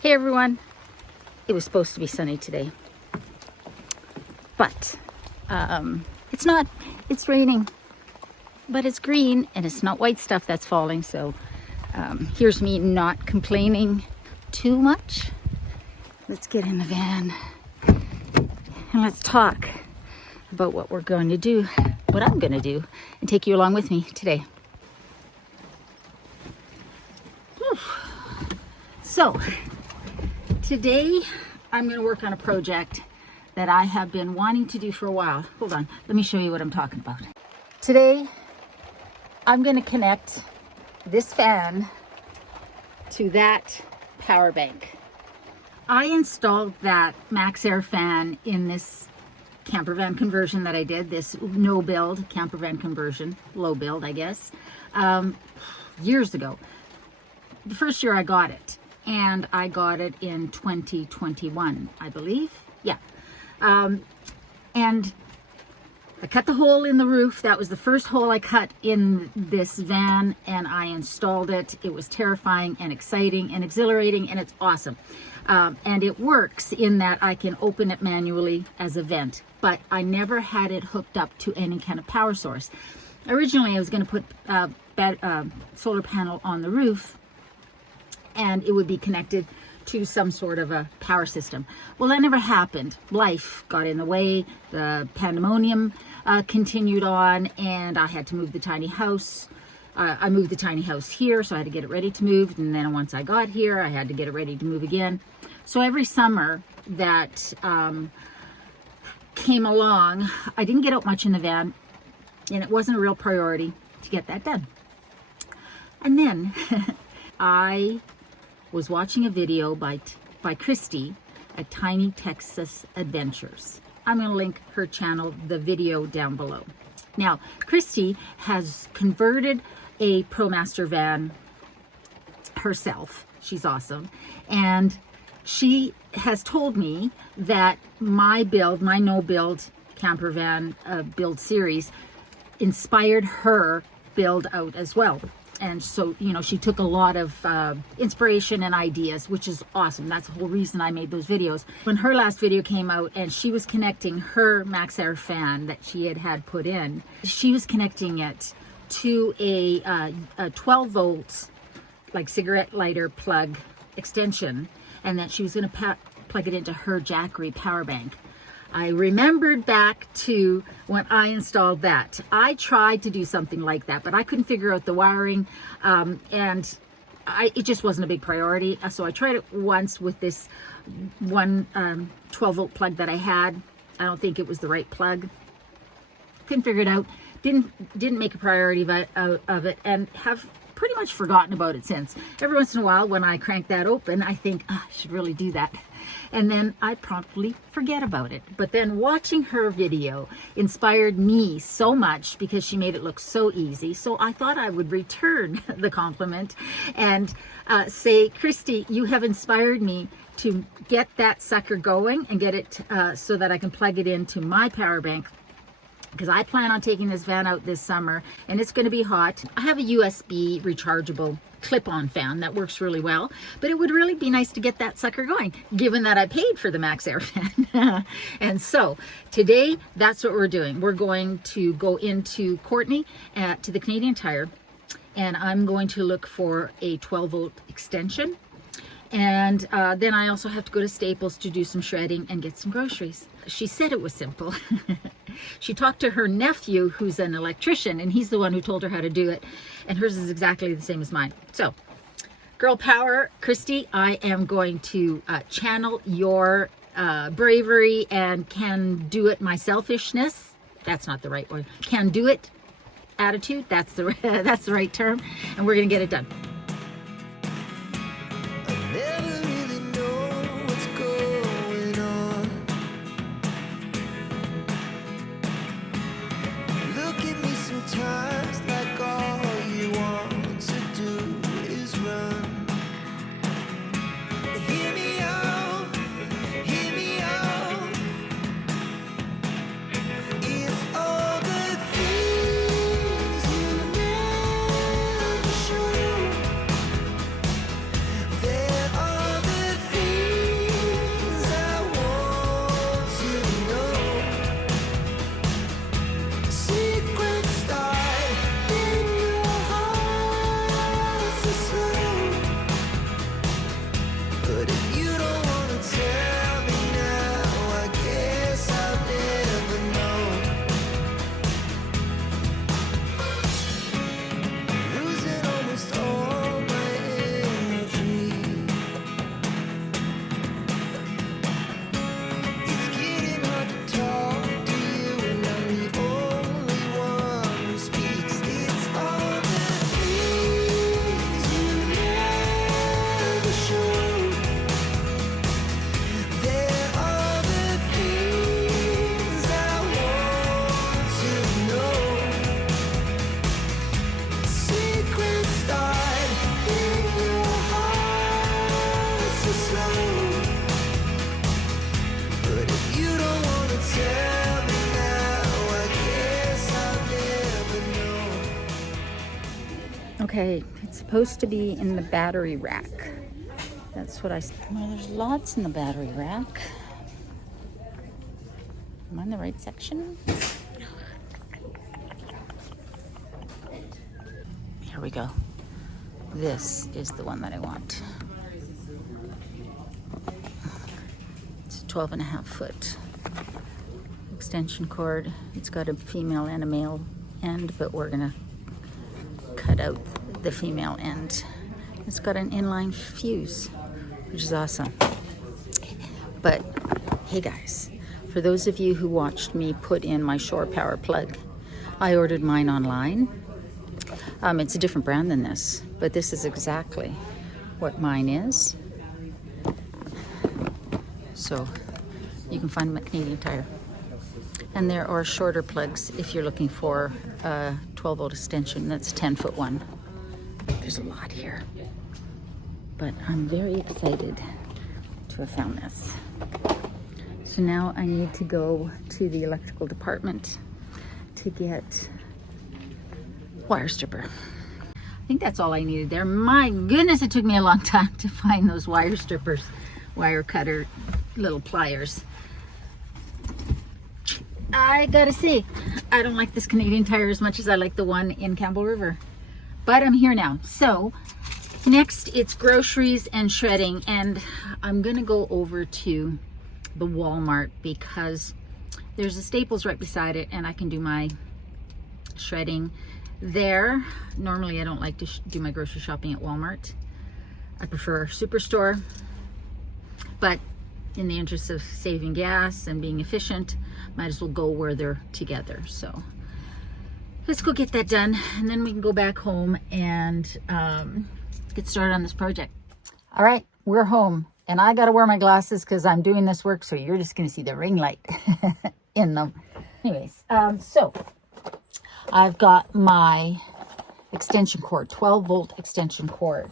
Hey everyone, it was supposed to be sunny today, but it's not. It's raining, but it's green and it's not white stuff that's falling. So here's me not complaining too much. Let's get in the van and let's talk about what we're going to do, what I'm going to do, and take you along with me today. Whew. So today I'm going to work on a project that I have been wanting to do for a while. Hold on, let me show you what I'm talking about. Today I'm going to connect this fan to that power bank. I installed that Maxxair fan in this camper van conversion that I did, this no build camper van conversion, low build I guess, years ago. The first year I got it, and I got it in 2021, I believe. Yeah. And I cut the hole in the roof. That was the first hole I cut in this van, and I installed it. It was terrifying and exciting and exhilarating, and it's awesome. And it works in that I can open it manually as a vent, but I never had it hooked up to any kind of power source. Originally, I was going to put a solar panel on the roof, and it would be connected to some sort of a power system. Well, that never happened. Life got in the way. The pandemonium continued on, and I had to move the tiny house. I moved the tiny house here, so I had to get it ready to move. And then once I got here, I had to get it ready to move again. So every summer that came along, I didn't get out much in the van, and it wasn't a real priority to get that done. And then I was watching a video by Christi at Tiny Texas Adventures. I'm going to link her channel, the video down below. Now, Christi has converted a Promaster van herself. She's awesome. And she has told me that my build, my no-build camper van build series inspired her build out as well. And so, you know, she took a lot of inspiration and ideas, which is awesome. That's the whole reason I made those videos. When her last video came out and she was connecting her Maxxair fan that she had put in, she was connecting it to a 12 volts, like cigarette lighter plug extension, and that she was going to plug it into her Jackery power bank. I remembered back to when I installed that. I tried to do something like that, but I couldn't figure out the wiring, and it just wasn't a big priority. So I tried it once with this one 12 volt plug that I had. I don't think it was the right plug. Couldn't figure it out. Didn't make a priority of it, and have pretty much forgotten about it since. Every once in a while when I crank that open, I think, I should really do that. And then I promptly forget about it. But then watching her video inspired me so much because she made it look so easy. So I thought I would return the compliment and say, Christi, you have inspired me to get that sucker going and get it so that I can plug it into my power bank, because I plan on taking this van out this summer and it's going to be hot. I have a USB rechargeable clip-on fan that works really well, but it would really be nice to get that sucker going, given that I paid for the Maxxair fan. And so today, that's what we're doing. We're going to go into Courtney to the Canadian Tire, and I'm going to look for a 12 volt extension. And then I also have to go to Staples to do some shredding and get some groceries. She said it was simple. She talked to her nephew, who's an electrician, and he's the one who told her how to do it. And hers is exactly the same as mine. So, girl power, Christi, I am going to channel your bravery and can do it myselfishness. That's not the right word. Can do it attitude. That's the right term. And we're going to get it done. Sometimes like all you want to do is run. Hear me out, hear me out. If all the things you never show Okay, it's supposed to be in the battery rack. That's what well, there's lots in the battery rack. Am I in the right section? Here we go. This is the one that I want. It's a 12.5 foot extension cord. It's got a female and a male end, but we're gonna cut out the female end. It's got an inline fuse, which is awesome. But hey guys, for those of you who watched me put in my shore power plug, I ordered mine online. It's a different brand than this, but this is exactly what mine is. So you can find them at Canadian Tire. And there are shorter plugs if you're looking for a 12 volt extension. That's a 10-foot one. There's a lot here, but I'm very excited to have found this. So now I need to go to the electrical department to get wire stripper. I think that's all I needed there. My goodness, it took me a long time to find those wire strippers, wire cutter, little pliers. I gotta say, I don't like this Canadian Tire as much as I like the one in Campbell River, but I'm here now. So next it's groceries and shredding, and I'm gonna go over to the Walmart because there's a Staples right beside it, and I can do my shredding there. Normally I don't like to do my grocery shopping at Walmart. I prefer Superstore, but in the interest of saving gas and being efficient, might as well go where they're together. So let's go get that done, and then we can go back home and get started on this project. All right, we're home, and I got to wear my glasses because I'm doing this work, so you're just going to see the ring light in them. Anyways, so I've got my extension cord, 12 volt extension cord.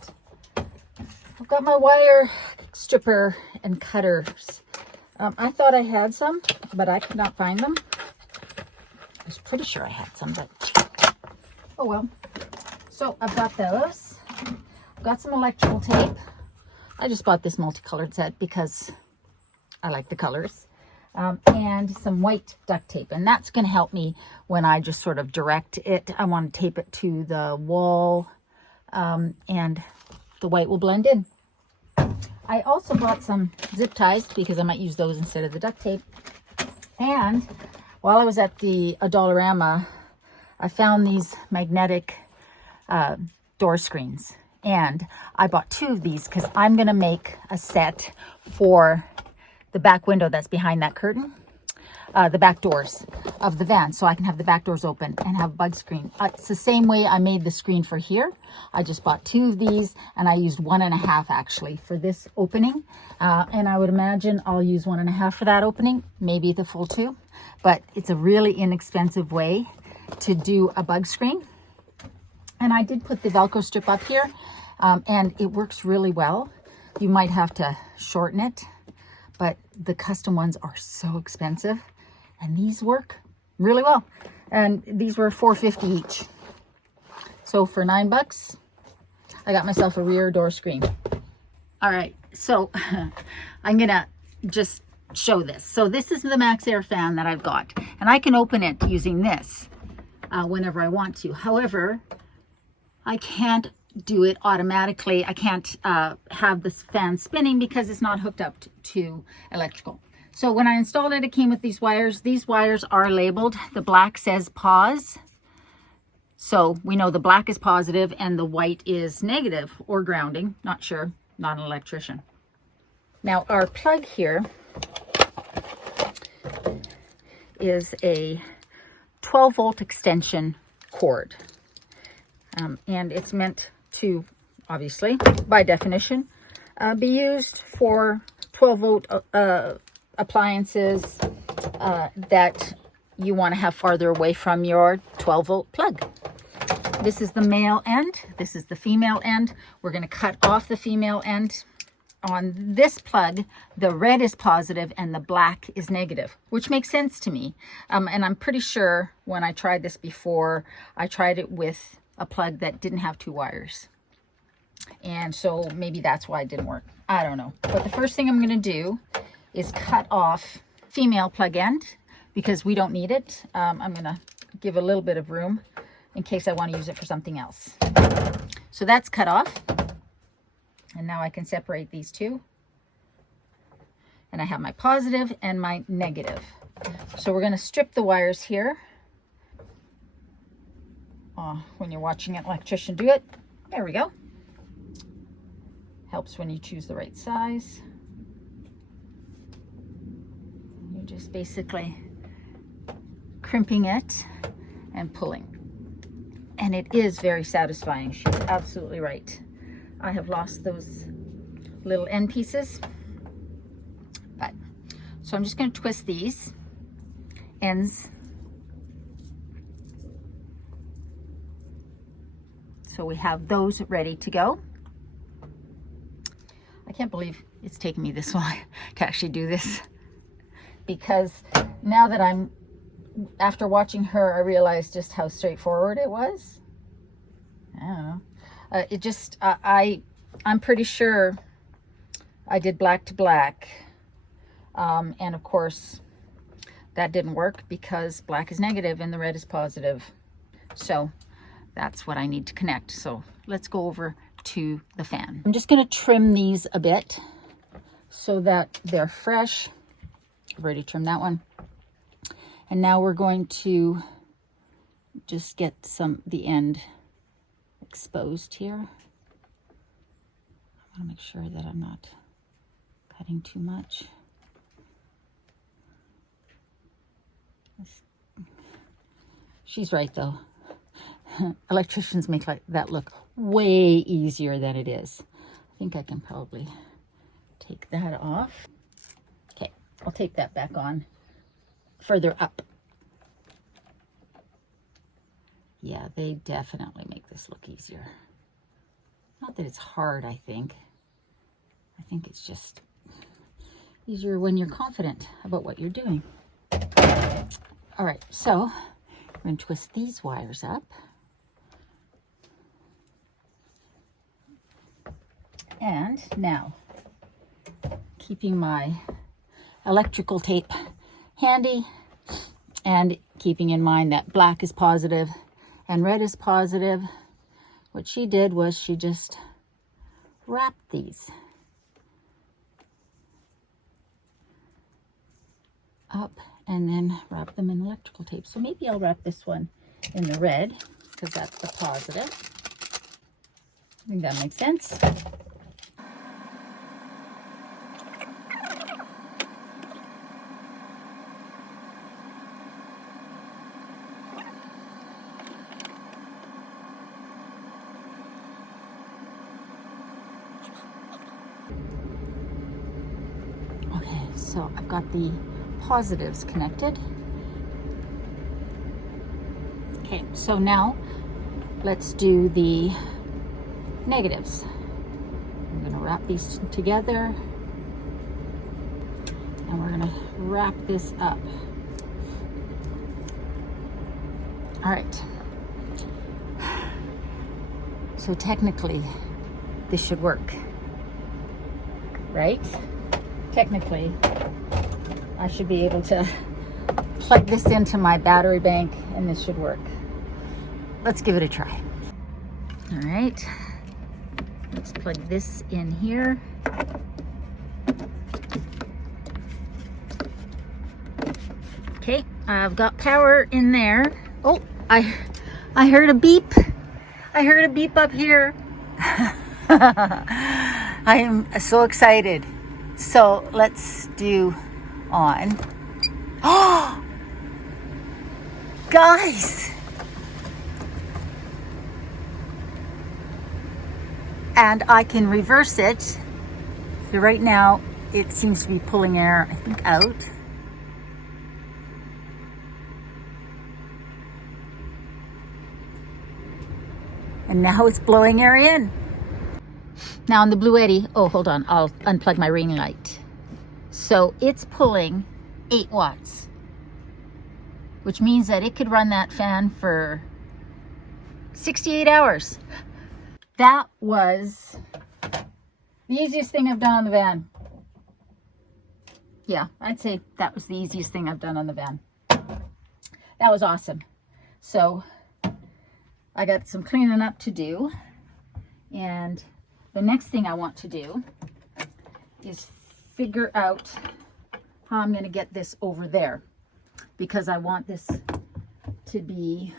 I've got my wire stripper and cutters. I thought I had some, but I could not find them. I was pretty sure I had some, but oh well. So I've got those. I've got some electrical tape. I just bought this multicolored set because I like the colors. And some white duct tape, and that's going to help me when I just sort of direct it. I want to tape it to the wall, and the white will blend in. I also bought some zip ties because I might use those instead of the duct tape. And while I was at the Adolorama, I found these magnetic door screens, and I bought 2 of these because I'm going to make a set for the back window that's behind that curtain, the back doors of the van, so I can have the back doors open and have bug screen. It's the same way I made the screen for here. I just bought 2 of these, and I used 1.5 actually for this opening, and I would imagine I'll use 1.5 for that opening, maybe the full 2, but it's a really inexpensive way to do a bug screen. And I did put the Velcro strip up here, and it works really well. You might have to shorten it, but the custom ones are so expensive, and these work really well. And these were $4.50 each. So for $9, I got myself a rear door screen. All right, so I'm gonna just show this. So this is the Maxxair fan that I've got, and I can open it using this whenever I want to. However, I can't do it automatically. I can't have this fan spinning because it's not hooked up to electrical. So when I installed it, it came with these wires. These wires are labeled. The black says pause. So we know the black is positive and the white is negative or grounding. Not sure, not an electrician. Now our plug here is a 12 volt extension cord. And it's meant to, obviously, by definition, be used for 12 volt appliances that you want to have farther away from your 12 volt plug. This is the male end. This is the female end. We're going to cut off the female end. On this plug, the red is positive and the black is negative, which makes sense to me. And I'm pretty sure when I tried this before, I tried it with a plug that didn't have 2 wires. And so maybe that's why it didn't work. I don't know. But the first thing I'm going to do is cut off female plug end because we don't need it. I'm going to give a little bit of room in case I want to use it for something else. So that's cut off. And now I can separate these two. And I have my positive and my negative. So we're going to strip the wires here. When you're watching an electrician do it. There we go. Helps when you choose the right size. You're just basically crimping it and pulling. And it is very satisfying. She's absolutely right. I have lost those little end pieces. But, so I'm just going to twist these ends. So we have those ready to go. I can't believe it's taken me this long to actually do this, because now that after watching her, I realized just how straightforward it was. I don't know. It just, I'm pretty sure I did black to black. And of course, that didn't work because black is negative and the red is positive. So that's what I need to connect. So let's go over to the fan. I'm just going to trim these a bit so that they're fresh. I've already trimmed that one. And now we're going to just get the end exposed here. I want to make sure that I'm not cutting too much. She's right though. Electricians make that look way easier than it is. I think I can probably take that off. Okay, I'll take that back on further up. Yeah, they definitely make this look easier. Not that it's hard, I think. I think it's just easier when you're confident about what you're doing. All right, so we're going to twist these wires up. And now, keeping my electrical tape handy and keeping in mind that black is positive and red is positive, what she did was she just wrapped these up and then wrap them in electrical tape. So maybe I'll wrap this one in the red because that's the positive. I think that makes sense. Okay, so I've got the positives connected. Okay, so now let's do the negatives. I'm going to wrap these together and we're going to wrap this up. All right. So technically this should work, right? Technically I should be able to plug this into my battery bank and this should work. Let's give it a try. All right, let's plug this in here. Okay, I've got power in there. Oh, I heard a beep. I heard a beep up here. I am so excited. So let's do on. Oh, guys. And I can reverse it. So right now it seems to be pulling air, I think, out. And now it's blowing air in. Now on the Bluetti, oh, hold on, I'll unplug my ring light. So it's pulling 8 watts, which means that it could run that fan for 68 hours. That was the easiest thing I've done on the van. Yeah, I'd say that was the easiest thing I've done on the van. That was awesome. So I got some cleaning up to do. And the next thing I want to do is figure out how I'm going to get this over there, because I want this to be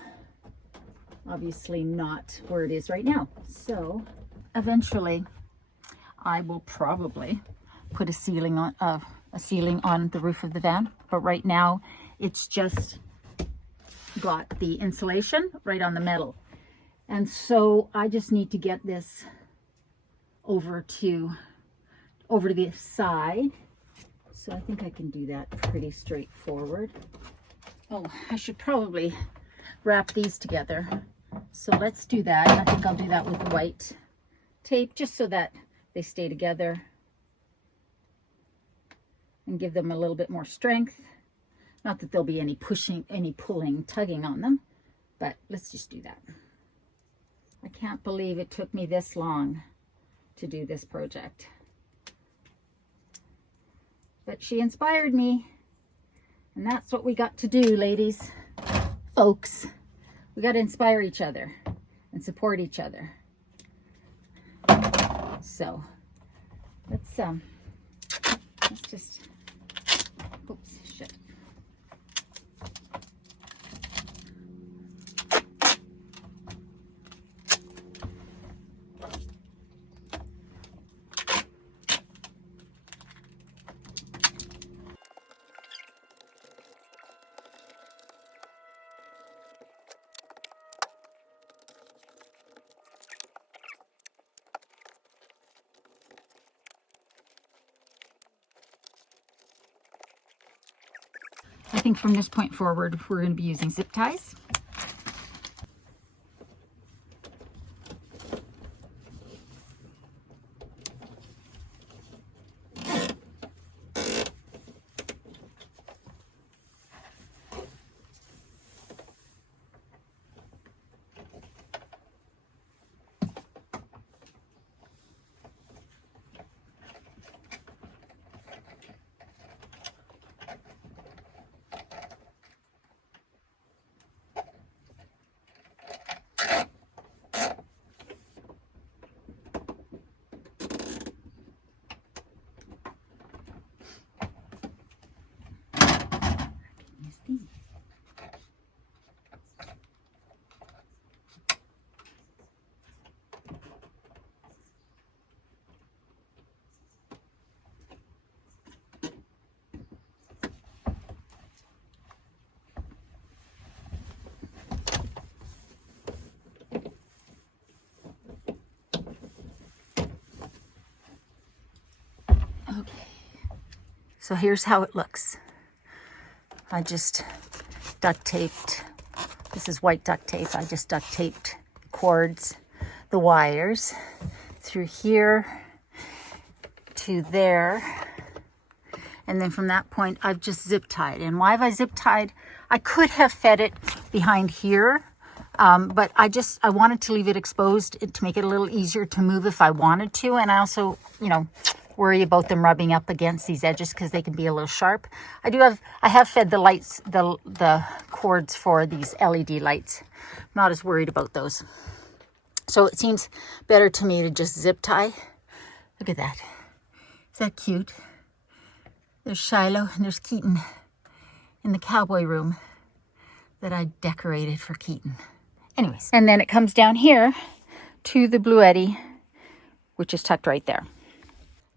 obviously not where it is right now. So eventually I will probably put a ceiling on the roof of the van, but right now it's just got the insulation right on the metal. And so I just need to get this over to the side. So I think I can do that pretty straightforward. Oh, I should probably wrap these together. So let's do that. I think I'll do that with white tape just so that they stay together and give them a little bit more strength. Not that there'll be any pushing, any pulling, tugging on them, but let's just do that. I can't believe it took me this long to do this project. But she inspired me, and that's what we got to do, ladies, folks. We got to inspire each other and support each other. So let's just, oops, shit. I think from this point forward, we're going to be using zip ties. Okay, so here's how it looks. I just duct taped, this is white duct tape, I just duct taped the cords, the wires through here to there, and then from that point I've just zip tied. And why have I zip tied? I could have fed it behind here, but I wanted to leave it exposed to make it a little easier to move if I wanted to. And I also, you know, worry about them rubbing up against these edges because they can be a little sharp. I have fed the lights, the cords for these LED lights. I'm not as worried about those. So it seems better to me to just zip tie. Look at that. Is that cute? There's Shiloh and there's Keaton in the cowboy room that I decorated for Keaton. Anyways, and then it comes down here to the Bluetti, which is tucked right there.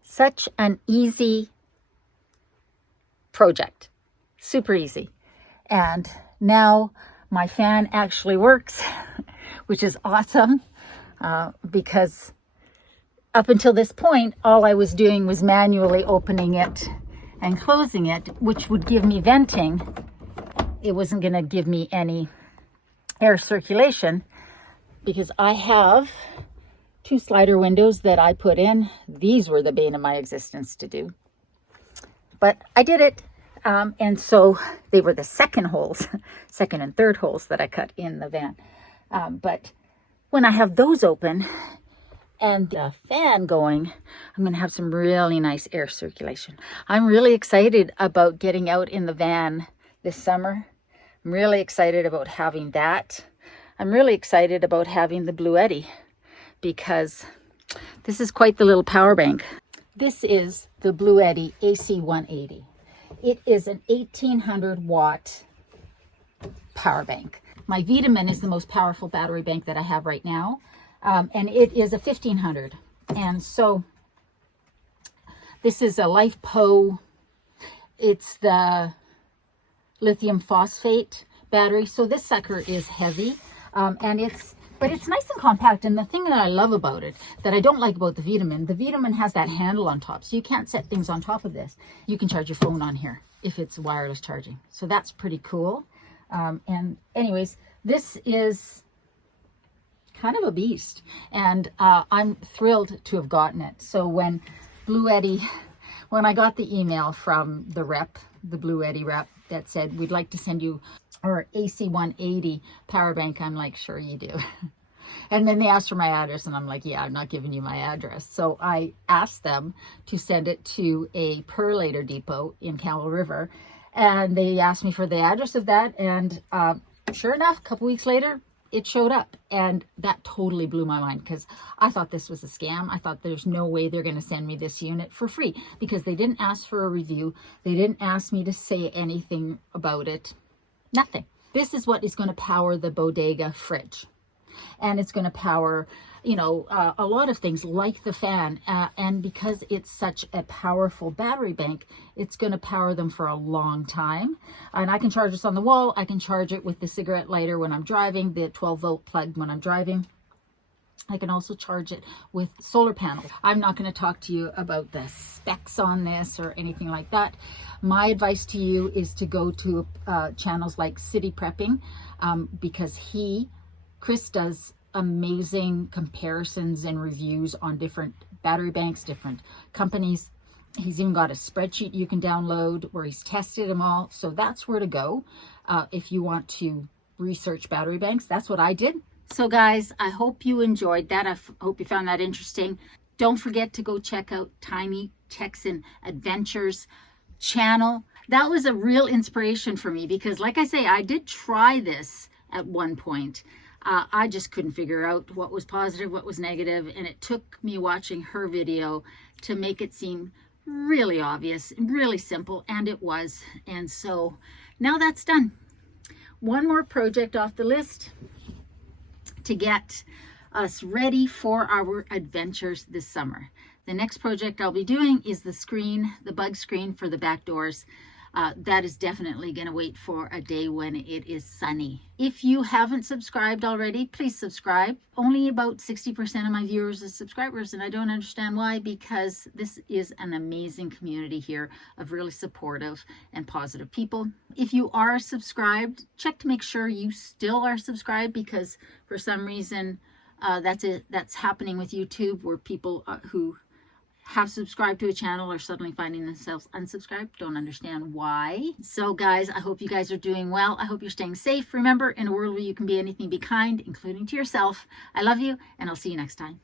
Such an easy project, super easy. And now my fan actually works, which is awesome, because up until this point, all I was doing was manually opening it and closing it, which would give me venting. It wasn't going to give me any air circulation because I have 2 slider windows that I put in. These were the bane of my existence to do, but I did it. And so they were the second and third holes that I cut in the van. But when I have those open and the fan going, I'm going to have some really nice air circulation. I'm really excited about getting out in the van this summer. I'm really excited about having that. I'm really excited about having the Bluetti because this is quite the little power bank. This is the Bluetti AC180. It is an 1800 watt power bank. My Vitamin is the most powerful battery bank that I have right now. And it is a 1500. And so this is a LifePo. It's the lithium phosphate battery. So this sucker is heavy. But it's nice and compact. And the thing that I love about it, that I don't like about the Vitamin has that handle on top. So you can't set things on top of this. You can charge your phone on here if it's wireless charging. So that's pretty cool. And anyways, this is kind of a beast. And I'm thrilled to have gotten it. So when I got the email from the rep, the Bluetti rep, that said, we'd like to send you our AC180 power bank, I'm like, sure you do. And then they asked for my address, and I'm like, yeah, I'm not giving you my address. So I asked them to send it to a perlator depot in Camel River, and they asked me for the address of that, and sure enough, a couple weeks later, it showed up, and that totally blew my mind because I thought this was a scam. I thought there's no way they're going to send me this unit for free because they didn't ask for a review. They didn't ask me to say anything about it. Nothing. This is what is going to power the bodega fridge. And it's going to power, you know, a lot of things like the fan. And because it's such a powerful battery bank, it's going to power them for a long time. And I can charge this on the wall. I can charge it with the cigarette lighter when I'm driving, the 12-volt plug when I'm driving. I can also charge it with solar panels. I'm not going to talk to you about the specs on this or anything like that. My advice to you is to go to channels like City Prepping because Chris does amazing comparisons and reviews on different battery banks, different companies. He's even got a spreadsheet you can download where he's tested them all. So that's where to go if you want to research battery banks. That's what I did. So guys, I hope you enjoyed that. I hope you found that interesting. Don't forget to go check out Tiny Texan Adventures channel. That was a real inspiration for me because like I say, I did try this at one point. I just couldn't figure out what was positive, what was negative, and it took me watching her video to make it seem really obvious, really simple, and it was. And so now that's done. One more project off the list to get us ready for our adventures this summer. The next project I'll be doing is the bug screen for the back doors. That is definitely going to wait for a day when it is sunny. If you haven't subscribed already, please subscribe. Only about 60% of my viewers are subscribers, and I don't understand why, because this is an amazing community here of really supportive and positive people. If you are subscribed, check to make sure you still are subscribed, because for some reason that's happening with YouTube, where people who have subscribed to a channel are suddenly finding themselves unsubscribed. Don't understand why. So guys, I hope you guys are doing well. I hope you're staying safe. Remember, in a world where you can be anything, be kind, including to yourself. I love you, and I'll see you next time.